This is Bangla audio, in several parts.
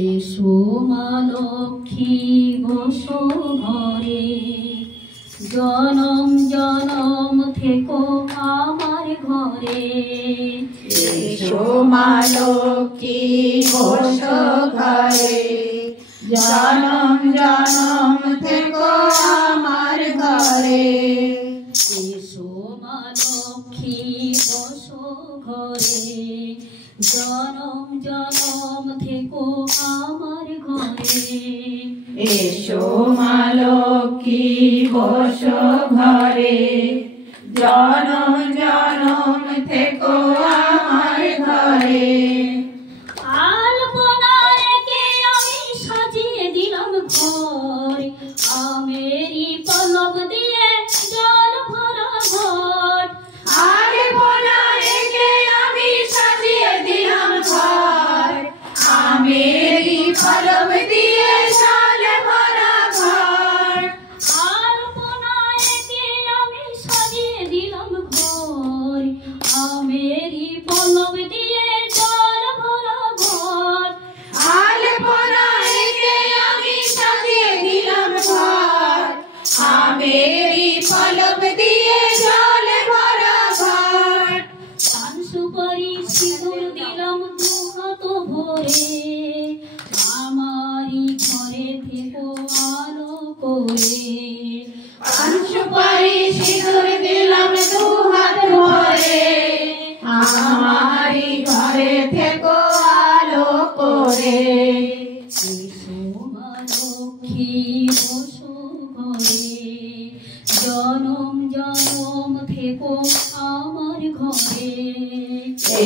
এসো মা লক্ষ্মী বসো ঘরে, জনম জনম থেকো আমার ঘরে। এসো মা লক্ষ্মী বসো ঘরে, জনম জনম থেকো আমার ঘরে। এসো মা লক্ষ্মী বসো ঘরে, জনম জনম থেকো আমার ঘরে। এসো মা লক্ষ্মী বসো ঘরে, জনম জনম থেকো আমার ঘরে। আলপনা এঁকে আমি সাজিয়ে দিলাম ঘর, আমেরি পলক দিয়ে জল ভরা ঘর। আলপনা এঁকে আমি সাজিয়ে দিলাম ঘর, আমেরি পলক দিয়ে জল ভরা ঘর। আলপনা এঁকে আমি সাজিয়ে দিলাম ঘর, আমেরি পলক দিয়ে জল ভরা ঘর। আলপনা এঁকে আমি সাজিয়ে দিলাম ঘর, আমেরি পলক দিয়ে জল ভরা ঘর। পান সুপারি সিঁদুর দিলাম দু হাত ভরে, আমারি ঘরে থেকো আলো করে। পান সুপারি সিঁদুর দিলাম দু হাত ভরে, আমারি ঘরে থেকো আলো করে। এসো মা লক্ষ্মী বসো ঘরে, জনম জনম থেকো আমার ঘরে।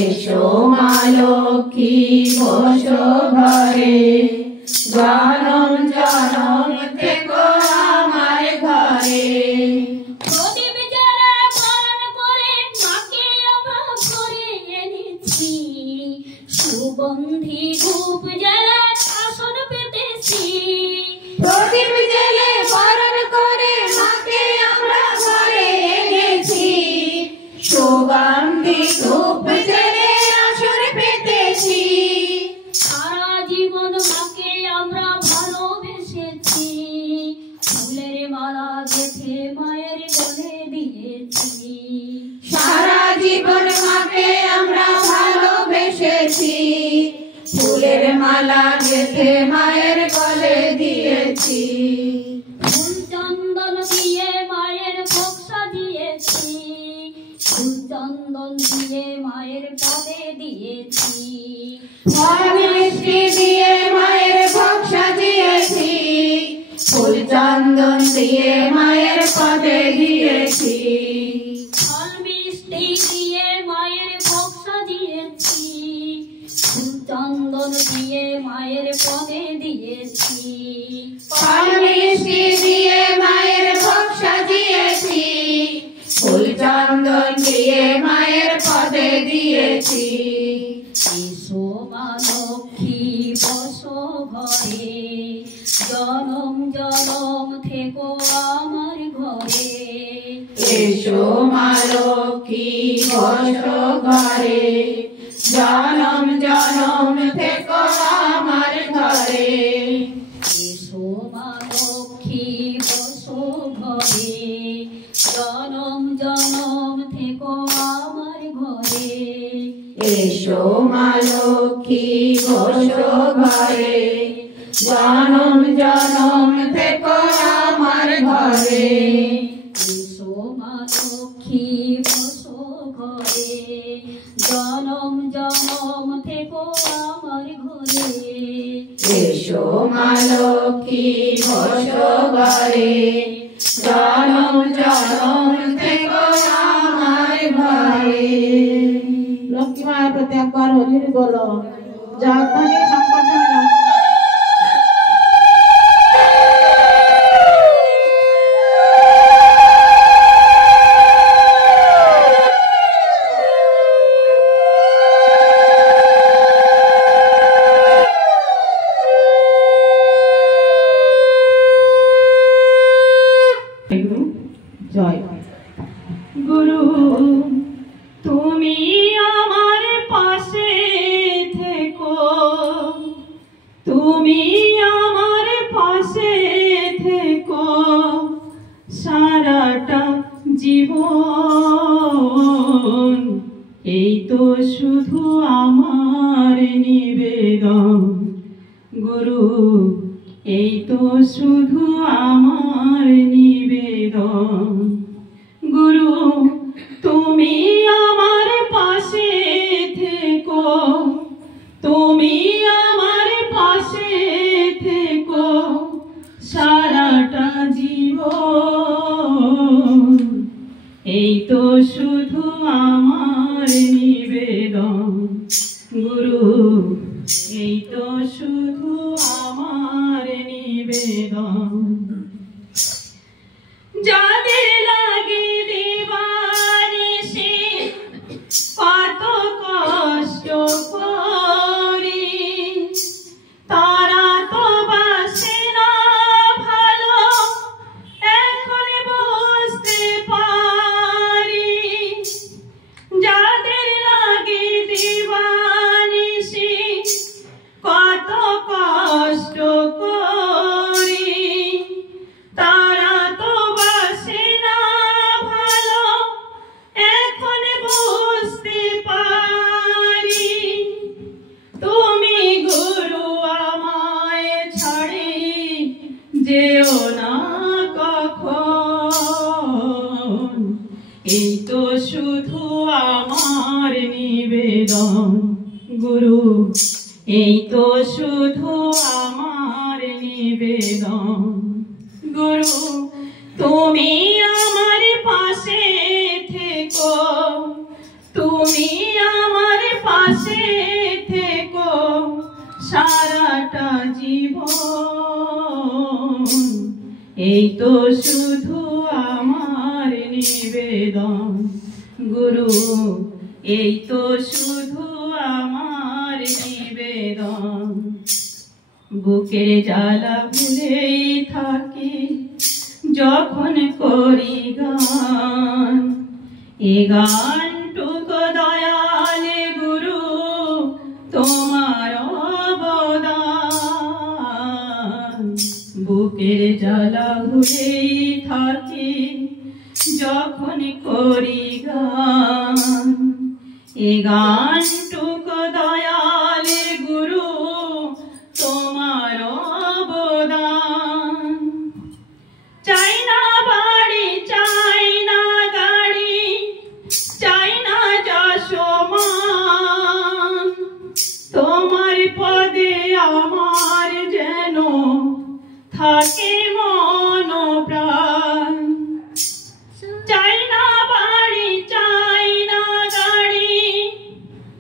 এসো মা লক্ষ্মী বসো ঘরে, জনম জনম থেকো আমার ঘরে। প্রদীপ জ্বালা পালন করে মাকে আমরা ঘরে এনেছি, সুগন্ধি ধূপ জ্বালা আসন পেতেছি। প্রদীপ জেলে পালন করে মাকে আমরা ঘরে এনেছি, সুগন্ধি ধূপ জেলে আসন পেতেছি। সারা জীবন মাকে আমরা ভালোবেসেছি, ফুলের মালা গেঁথে মায়ের গলে দিয়েছি। সারা জীবন মাকে আমরা ভালোবেসেছি, ফুলের মালা গেঁথে মায়ের গলে দিয়েছি। ফুল চন্দন দিয়ে মায়ের ভোগ সাজিয়েছি, ফুল চন্দন দিয়ে মায়ের পদে দিয়েছি। ফল মিষ্টি দিয়ে মায়ের ভোগ সাজিয়েছি, ফুল চন্দন দিয়ে মায়ের পদে দিয়েছি। ফল মিষ্টি দিয়ে মায়ের ভোগ সাজিয়েছি, ফুল চন্দন দিয়ে মায়ের পদে দিয়েছি। ফল মিষ্টি দিয়ে মায়ের ভোগ সাজিয়েছি, ফুল চন্দন দিয়ে মায়ের পদে দিয়েছি। এসো মা লক্ষ্মী বসো ঘরে, জনম জনম থেকো আমার ঘরে। এসো মা লক্ষ্মী বসো ঘরে, জনম জনম থেকো আমার ঘরে। এসো মা লক্ষ্মী বসো ঘরে, জনম জনম থেকো আমার ঘরে। এসো মা লক্ষ্মী বসো ঘরে, জনম জনম থেকো আমার ঘরে। এসো মা লক্ষ্মী বসো ঘরে, জনম জনম থেকো আমার ঘরে। এসো মা লক্ষ্মী বসো ঘরে, জনম জনম থেকো আমার ঘরে। লক্ষ্মী মায়ের প্রতি একবার হরির বলো, যখনই সংকট জয়। গুরু তুমি আমার পাশে থেকো, জীবন এই তো শুধু আমার নিবেদন গুরু এই তো শুধু আমার নিবেদন গুরু তুমি আমার পাশে থেকো তুমি আমার পাশে থেকো সারাটা জীবন এই তো শুধু আমার নিবেদন গুরু এই তো শুধু আমার নিবেদন যাদের লাগে দিবানিশি কত কষ্ট করি তারা তো বাসে না ভালো এখন বুঝতে পারি যাদের লাগে দিবানিশি কত কষ্ট করি তারা তো বাসে না ভালো এখন বুঝতে পারি তুমি গুরু আমায় ছাড়ি যেও না কখন এই তো শুধু আমার নিবেদন গুরু এই তো শুধু আমার নিবেদন গুরু তুমি আমার পাশে থেকো তুমি আমার পাশে থেকো সারাটা জীবন এই তো শুধু আমার নিবেদন গুরু এই তো শুধু আমার নিবেদন বুকের জ্বালা ভুলেই থাকি যখন করি গান এ গানটুকু দয়ালে গুরু তোমার অবদান বুকের জ্বালা ভুলেই থাকি যখন করি গান এ গানটুকু দয়ালে গুরু তোমার অবদান চাই না বাড়ি চাই না গাড়ি চাই না যশমান তোমার পদে আমার যেন থাকে মন প্রাণ চাই না বাড়ি চাই না গাড়ি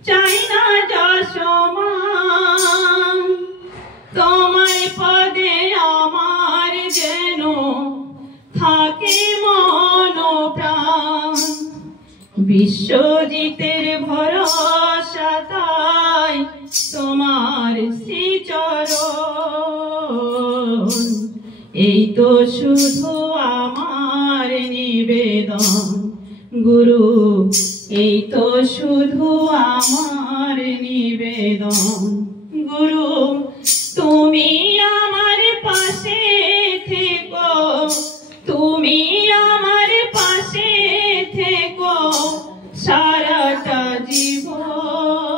চাই না যশমান তোমার পদে আমার যেন থাকে মন প্রাণ বিশ্বজিতের ভরসা তাই তোমার শ্রীচরণ এই তো শুধু আমার নিবেদন গুরু এই তো শুধু আমার নিবেদন গুরু তুমি আমার পাশে থেকো তুমি আমার পাশে থেকো সারাটা জীবন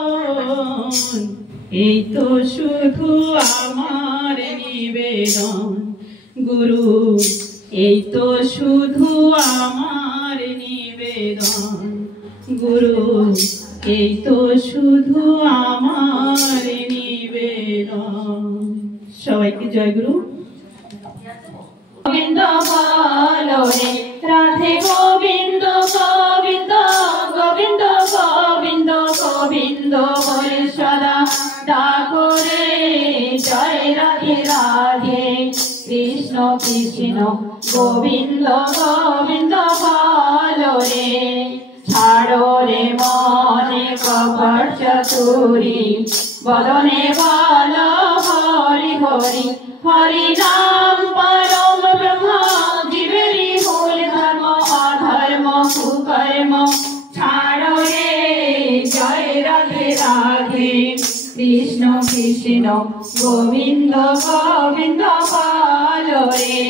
এই তো শুধু আমার নিবেদন গুরু এই তো শুধু আমার নিবেদন গুরু এই তো শুধু আমার নিবেদন সবাইকে জয় গুরু গোবিন্দ বলো রে রাধে গোবিন্দ গোবিন্দ গোবিন্দ গোবিন্দ গোবিন্দ বলে সদা ডাকো রে জয় রাধে রাধে কৃষ্ণ কৃষ্ণ গোবিন্দ গোবিন্দ বলো রে ছাড়ো রে মনে কপট চতুরি বদনে বলো হরি হরি হরি নাম পরম ব্রহ্ম জীবেরি মূল ধর্ম অধর্ম কুকর্ম ছাড়ো রে জয় রাধে রাধে কৃষ্ণ কৃষ্ণ গোবিন্দ গোবিন্দ বলো রে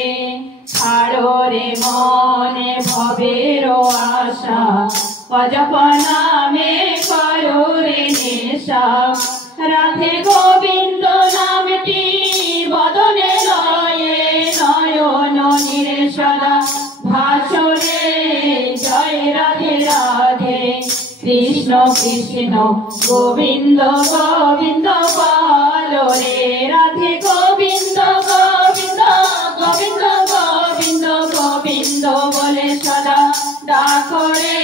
ছাড়ো রে মনে ভবেরও আশা অজপ নামে করো রে নেশা রাধে গোবিন্দ নামটি বদনে লয়ে নয়ন নীরে সদা ভাসরে জয় রাধে রাধে কৃষ্ণ কৃষ্ণ গোবিন্দ গোবিন্দ বলো রে রাধে গোবিন্দ গোবিন্দ গোবিন্দ গোবিন্দ গোবিন্দ বলে সদা ডাকো রে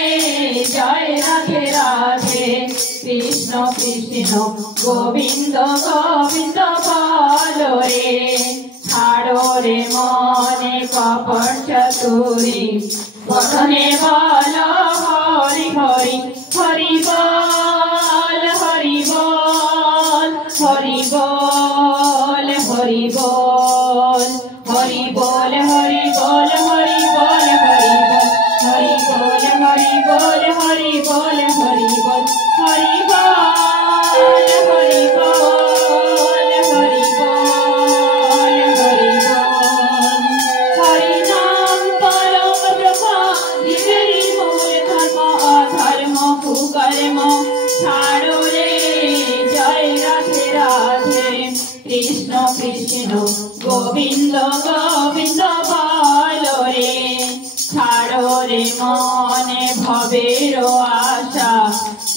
জয় রাধে রাধে কৃষ্ণ কৃষ্ণ গোবিন্দ গোবিন্দ বলো রে ছাড়ো রে মনে কপট চতুরি বদনে বলো হরি হরি হরি বল হরি বল হরি বল হরি বল হরি বল হরি বল হরি বল হরি বল হরি বল হরি বল হরি বল হরি বল হরি বল হরি বল হরি বল হরি বল হরি নাম পরম ব্রহ্ম জীবেরই মূল ধর্ম অধর্ম কুকর্ম ছাড়ো রে জয় রাধে রাধে কৃষ্ণ কৃষ্ণ গোবিন্দ গোবিন্দ বলো রে ছাড়ো রে মনে ভবেরও আশা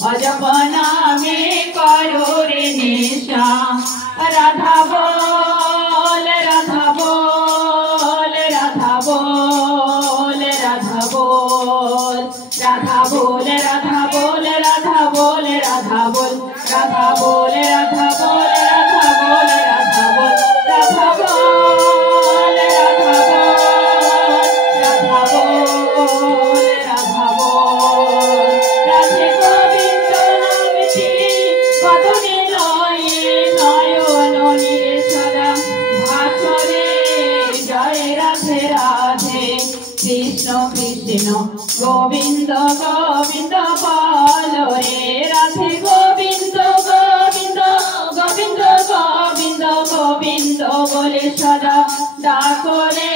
অজপ নামে করো রে নেশা রাধা বল রাধা বল রাধা বল রাধা বল রাধা বল রাধা বল রাধা বল রাধা বল রাধা বল রাধা বল রাধা বল রাধা বল রাধা বল রাধা বল রাধা বল রাধা বল রাধে গোবিন্দ নামটি বদনে লয়ে নয়ন নীরে সদা ভাসরে জয় রাধে রাধে কৃষ্ণ কৃষ্ণ গোবিন্দ গোবিন্দ বলো রে রাধে গোবিন্দ গোবিন্দ গোবিন্দ গোবিন্দ গোবিন্দ বলে সদা ডাকো রে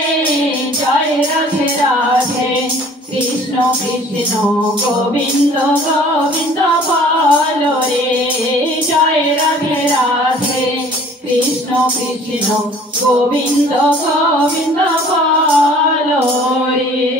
জয় রাধে রাধে কৃষ্ণ কৃষ্ণ গোবিন্দ গোবিন্দ বলো রে জয় রাধে রাধে কৃষ্ণ কৃষ্ণ গোবিন্দ গোবিন্দ বলো রে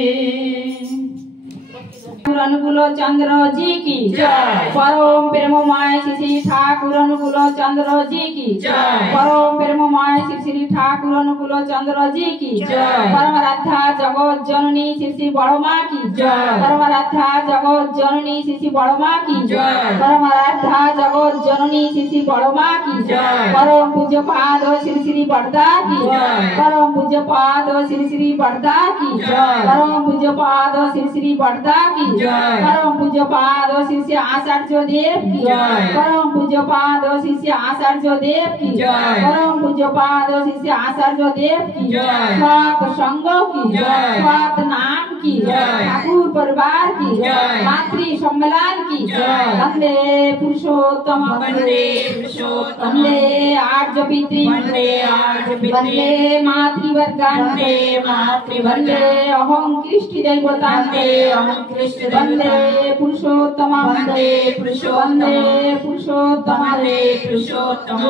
अनुकूल चंद्र जी की जय परम प्रेममय श्री श्री ठाकुर अनुकूल चंद्र जी की जय परम प्रेममय श्री श्री ठाकुर अनुकूल चंद्र जी की जय परम राधा जगत जननी श्री श्री बड़ माँ की जय परम राधा जगत जननी श्री श्री बड़ माँ की जय परम राधा जगत जननी श्री श्री बड़ माँ की जय परम पूज्य पाद श्री श्री बड़दा की जय परम पूज्य पाद श्री श्री बड़दा की जय परम पूज्य पाद श्री श्री बड़दा की जय परम पूज्य पाद श्री श्री आचार्य देव की जय परम पूज्य पाद श्री श्री आचार्य देव की जय परम पूज्य पाद श्री श्री आचार्य देव की जय स्वात संघ की जय स्वात नाम की जय ठाकुर परिवार की जय मातृ सम्मेलन की जय वंदे पुरुषोत्तम वंदे पुरुषोत्तम वंदे आर्य पितृ वंदे आर्य पितृ वंदे मातृवर्गं वंदे मातृवर्गं वंदे अहं कृष्ण देवता वंदे अहं कृष्ण वंदे पुरुषोत्तम वंदे पुरुषोत्तम वंदे पुरुषोत्तम वंदे पुरुषोत्तम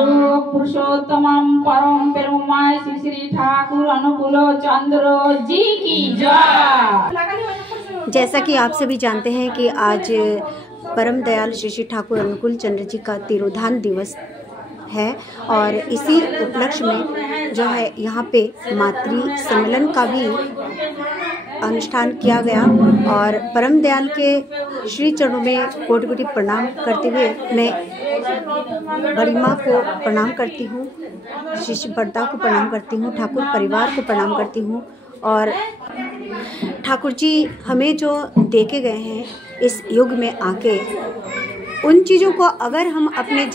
पुरुषोत्तम परम प्रेममय श्री श्री ठाकुर अनुकूल चंद्र जी की जय। जैसा कि आप सभी जानते हैं कि आज परम दयाल श्री श्री ठाकुर अनुकूल चंद्र जी का तिरोधान दिवस है और इसी उपलक्ष्य में जो है यहाँ पे मातृ सम्मेलन का भी अनुष्ठान किया गया और परम दयाल के श्री चरणों में कोटि कोटि प्रणाम करते हुए मैं बड़ी माँ को प्रणाम करती हूँ, शिष्य बड़दा को प्रणाम करती हूँ, ठाकुर परिवार को प्रणाम करती हूँ। और ठाकुर जी हमें जो दे के गए हैं इस युग में आके, उन चीज़ों को अगर हम अपने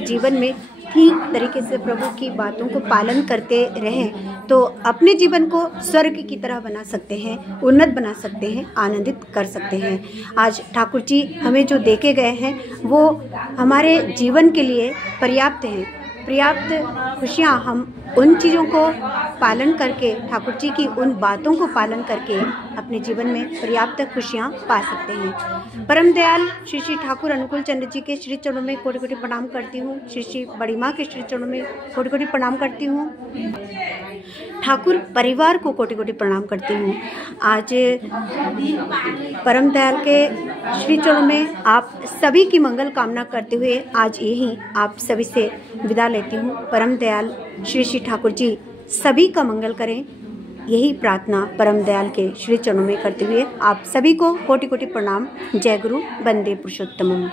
जीवन में ठीक तरीके से प्रभु की बातों को पालन करते रहें तो अपने जीवन को स्वर्ग की तरह बना सकते हैं, उन्नत बना सकते हैं, आनंदित कर सकते हैं। आज ठाकुर जी हमें जो दे के गए हैं वो हमारे जीवन के लिए पर्याप्त हैं। पर्याप्त खुशियाँ हम उन चीज़ों को पालन करके, ठाकुर जी की उन बातों को पालन करके अपने जीवन में पर्याप्त खुशियाँ पा सकते हैं। परम दयाल श्री श्री ठाकुर अनुकूल चंद्र जी के श्री चरणों में कोटि कोटि प्रणाम करती हूँ। श्री श्री बड़ी माँ के श्री चरणों में कोटि कोटि प्रणाम करती हूँ। ठाकुर परिवार को कोटि कोटि प्रणाम करती हूँ। आज परम दयाल के श्री चरणों में आप सभी की मंगल कामना करते हुए आज यही आप सभी से विदा लेती हूँ। परम दयाल श्री श्री ठाकुर जी सभी का मंगल करें, यही प्रार्थना परम दयाल के श्री चरणों में करते हुए आप सभी को कोटि कोटि प्रणाम। जय गुरु, वंदे पुरुषोत्तमम।